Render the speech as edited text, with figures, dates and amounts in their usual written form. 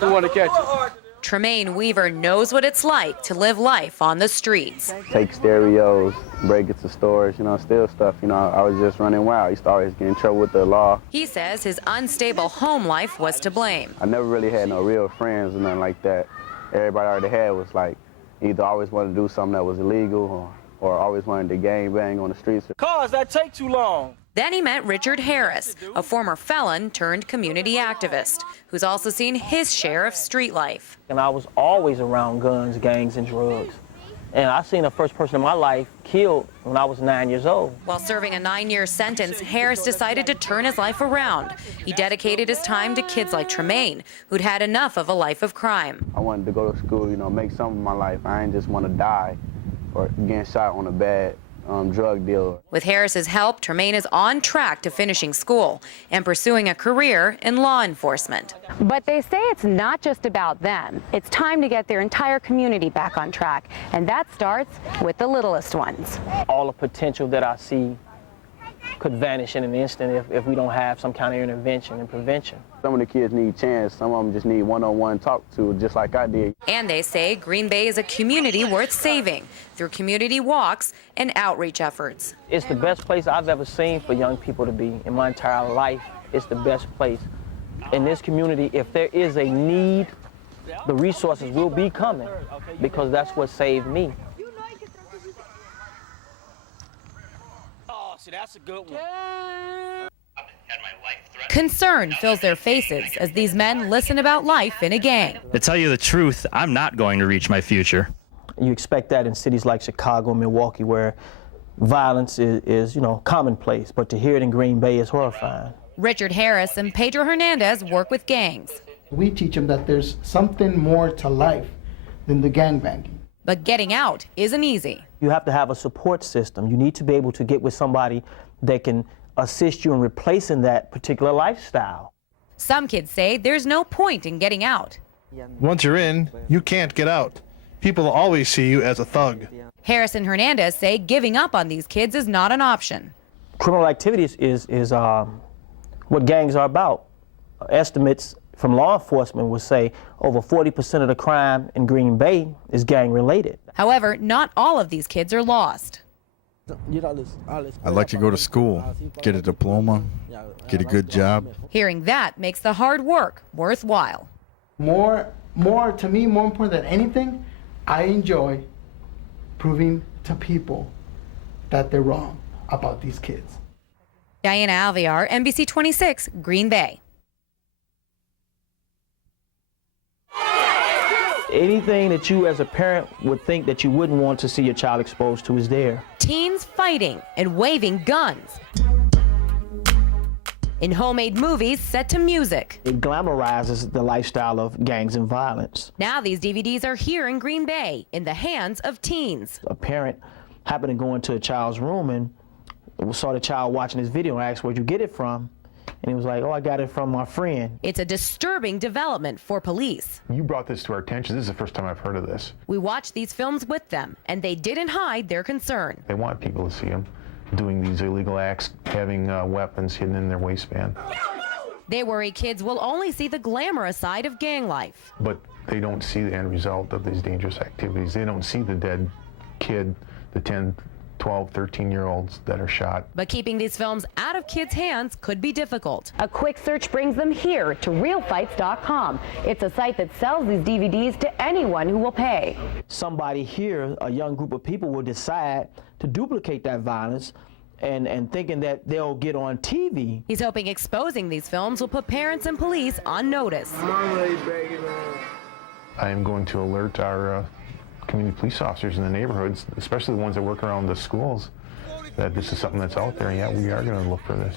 Who want to catch it? Tremaine Weaver knows what it's like to live life on the streets. Take stereos, break into stores, steal stuff. I was just running wild. I used to always get in trouble with the law. He says his unstable home life was to blame. I never really had no real friends or nothing like that. Everybody I already had was like either always wanted to do something that was illegal or always wanted to gang bang on the streets. Cars that take too long. Then he met Richard Harris, a former felon turned community activist, who's also seen his share of street life. And I was always around guns, gangs, and drugs. And I seen the first person in my life killed when I was 9 years old. While serving a 9-year sentence, Harris decided to turn his life around. He dedicated his time to kids like Tremaine, who'd had enough of a life of crime. I wanted to go to school, make something of my life. I didn't just want to die or getting shot on a bad drug dealer. With Harris's help, Tremaine is on track to finishing school and pursuing a career in law enforcement. But they say it's not just about them. It's time to get their entire community back on track, and that starts with the littlest ones. All the potential that I see could vanish in an instant if we don't have some kind of intervention and prevention. Some of the kids need a chance. Some of them just need one-on-one talk to, just like I did. And they say Green Bay is a community worth saving through community walks and outreach efforts. It's the best place I've ever seen for young people to be in my entire life. It's the best place. In this community, if there is a need, the resources will be coming because that's what saved me. Oh, see, that's a good one. Concern fills their faces as these men listen about life in a gang. To tell you the truth, I'm not going to reach my future. You expect that in cities like Chicago, Milwaukee, where violence is commonplace, but to hear it in Green Bay is horrifying. Richard Harris and Pedro Hernandez work with gangs. We teach them that there's something more to life than the gangbanging. But getting out isn't easy. You have to have a support system. You need to be able to get with somebody that can assist you in replacing that particular lifestyle. Some kids say there's no point in getting out. Once you're in, you can't get out. People always see you as a thug. Harris and Hernandez say giving up on these kids is not an option. Criminal activities is what gangs are about. Estimates from law enforcement would say over 40% of the crime in Green Bay is gang related. However, not all of these kids are lost. I'd like to go to school, get a diploma, get a good job. Hearing that makes the hard work worthwhile. More to me, more important than anything, I enjoy proving to people that they're wrong about these kids. Diana Alvear, NBC 26, Green Bay. Anything that you as a parent would think that you wouldn't want to see your child exposed to is there. Teens fighting and waving guns. In homemade movies set to music. It glamorizes the lifestyle of gangs and violence. Now these DVDs are here in Green Bay in the hands of teens. A parent happened to go into a child's room and saw the child watching this video and asked where'd you get it from? And he was like, oh, I got it from my friend. It's a disturbing development for police. You brought this to our attention. This is the first time I've heard of this. We watched these films with them, and they didn't hide their concern. They want people to see them doing these illegal acts, having weapons hidden in their waistband. They worry kids will only see the glamorous side of gang life. But they don't see the end result of these dangerous activities. They don't see the dead kid, the 10, 12, 13-year-olds that are shot. But keeping these films out of kids' hands could be difficult. A quick search brings them here to realfights.com. It's a site that sells these DVDs to anyone who will pay. Somebody here, a young group of people, will decide to duplicate that violence and thinking that they'll get on TV. He's hoping exposing these films will put parents and police on notice. I am going to alert our community police officers in the neighborhoods, especially the ones that work around the schools, that this is something that's out there. Yeah, we are going to look for this.